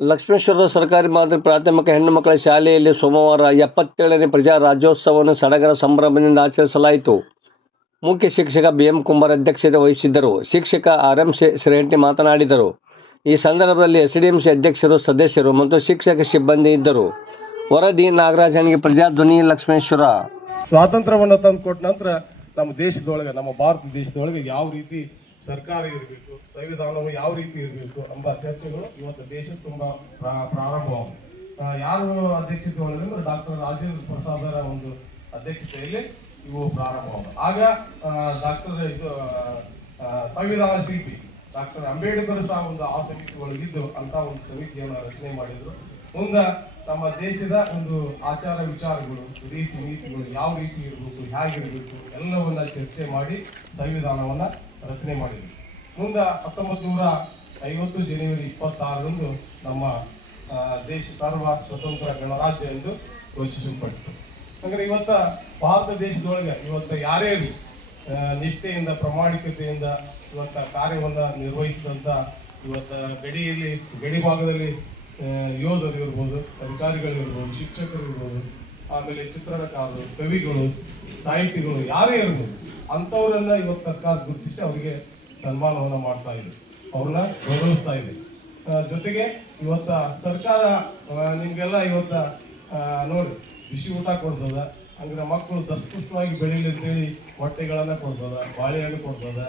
ಲಕ್ಷ್ಮೇಶ್ವರದ ಸರ್ಕಾರಿ ಮಾದರಿ ಪ್ರಾಥಮಿಕ ಹೆಣ್ಣು ಮಕ್ಕಳ ಶಾಲೆಯಲ್ಲಿ ಸೋಮವಾರ ಎಪ್ಪತ್ತೇಳನೇ ಪ್ರಜಾ ರಾಜ್ಯೋತ್ಸವವನ್ನು ಸಡಗರ ಸಂಭ್ರಮದಿಂದ ಆಚರಿಸಲಾಯಿತು. ಮುಖ್ಯ ಶಿಕ್ಷಕ ಬಿ ಎಂ ಕುಂಬಾರ್ ಅಧ್ಯಕ್ಷತೆ ವಹಿಸಿದ್ದರು. ಶಿಕ್ಷಕ ಆರ್ ಎಂ ಶ್ರೇಹಟ್ಟಿ ಮಾತನಾಡಿದರು. ಈ ಸಂದರ್ಭದಲ್ಲಿ ಎಸ್ ಡಿ ಎಂ ಸಿ ಅಧ್ಯಕ್ಷರು, ಸದಸ್ಯರು ಮತ್ತು ಶಿಕ್ಷಕ ಸಿಬ್ಬಂದಿ ಇದ್ದರು. ವರದಿ ನಾಗರಾಜನಿಗೆ ಪ್ರಜಾಧ್ವನಿ ಲಕ್ಷ್ಮೇಶ್ವರ. ಸ್ವಾತಂತ್ರ್ಯವನ್ನು ತಂದು ಕೊಟ್ಟ ನಂತರ ನಮ್ಮ ದೇಶದೊಳಗೆ, ನಮ್ಮ ಭಾರತ ದೇಶದೊಳಗೆ ಯಾವ ರೀತಿ ಸರ್ಕಾರ ಇರಬೇಕು ಸಂವಿಧಾನವು ಯಾವ ರೀತಿ ಇರಬೇಕು ಎಂಬ ಚರ್ಚೆಗಳು ಇವತ್ತು ದೇಶ ತುಂಬ ಪ್ರಾರಂಭವಾಗಿದೆ. ಆ, ಯಾರು ಅಧ್ಯಕ್ಷತೆ ಒಳಗಂದ್ರೆ ಡಾಕ್ಟರ್ ರಾಜೇಂದ್ರ ಪ್ರಸಾದರ ಒಂದು ಅಧ್ಯಕ್ಷತೆಯಲ್ಲಿ ಇವು ಪ್ರಾರಂಭವಾದ ಆಗ ಡಾಕ್ಟರ್ ಇದು ಸಂವಿಧಾನ ಶಿಲ್ಪಿ ಡಾಕ್ಟರ್ ಅಂಬೇಡ್ಕರ್ ಸಹ ಒಂದು ಆ ಸಮಿತಿ ಒಳಗಿದ್ದು ಅಂತ ಒಂದು ಸಮಿತಿಯನ್ನು ರಚನೆ ಮಾಡಿದ್ರು. ಮುಂದೆ ನಮ್ಮ ದೇಶದ ಒಂದು ಆಚಾರ ವಿಚಾರಗಳು, ರೀತಿ ನೀತಿಗಳು, ಯಾವ ರೀತಿ ಇರಬೇಕು, ಹೇಗಿರಬೇಕು, ಎಲ್ಲವನ್ನ ಚರ್ಚೆ ಮಾಡಿ ಸಂವಿಧಾನವನ್ನ ರಚನೆ ಮಾಡಿದ್ರು. ಮುಂದೆ ಹತ್ತೊಂಬತ್ತು ನೂರ ಐವತ್ತು ಜನವರಿ ಇಪ್ಪತ್ತಾರರಂದು ನಮ್ಮ ದೇಶ ಸರ್ವ ಸ್ವತಂತ್ರ ಗಣರಾಜ್ಯ ಎಂದು ಘೋಷಿಸಲ್ಪಟ್ಟಿತು ಅಂದ್ರೆ ಇವತ್ತ ಭಾರತ ದೇಶದೊಳಗೆ ಇವತ್ತ ಯಾರೇ ನಿಷ್ಠೆಯಿಂದ, ಪ್ರಾಮಾಣಿಕತೆಯಿಂದ ಇವತ್ತ ಕಾರ್ಯವನ್ನ ನಿರ್ವಹಿಸಿದಂಥ ಇವತ್ತ ಗಡಿಯಲ್ಲಿ ಗಡಿ ಭಾಗದಲ್ಲಿ ಯೋಧರು ಇರ್ಬೋದು, ಅಧಿಕಾರಿಗಳು ಇರ್ಬೋದು, ಶಿಕ್ಷಕರು ಇರ್ಬೋದು, ಆಮೇಲೆ ಚಿತ್ರಣಕಾರರು ಕವಿಗಳು, ಸಾಹಿತಿಗಳು ಯಾರೇ ಇರ್ಬೋದು, ಅಂಥವರೆಲ್ಲ ಇವತ್ತು ಸರ್ಕಾರ ಗುರುತಿಸಿ ಅವರಿಗೆ ಸನ್ಮಾನವನ್ನ ಮಾಡ್ತಾ ಇದೆ. ಅವ್ರನ್ನ ಗೌರವಿಸ್ತಾ ಇದೆ. ಜೊತೆಗೆ ಇವತ್ತ ಸರ್ಕಾರ ನಿಮಗೆಲ್ಲ ಇವತ್ತ ನೋಡಿ, ಬಿಸಿ ಊಟ ಕೊಡ್ತದ, ಹಂಗ್ರೆ ಮಕ್ಕಳು ದಸ್ಪುಷ್ಟವಾಗಿ ಬೆಳೀಲಿ ಅಂತೇಳಿ ಮೊಟ್ಟೆಗಳನ್ನ ಕೊಡ್ತದ, ಬಾಳೆಹಣ್ಣು ಕೊಡ್ತದ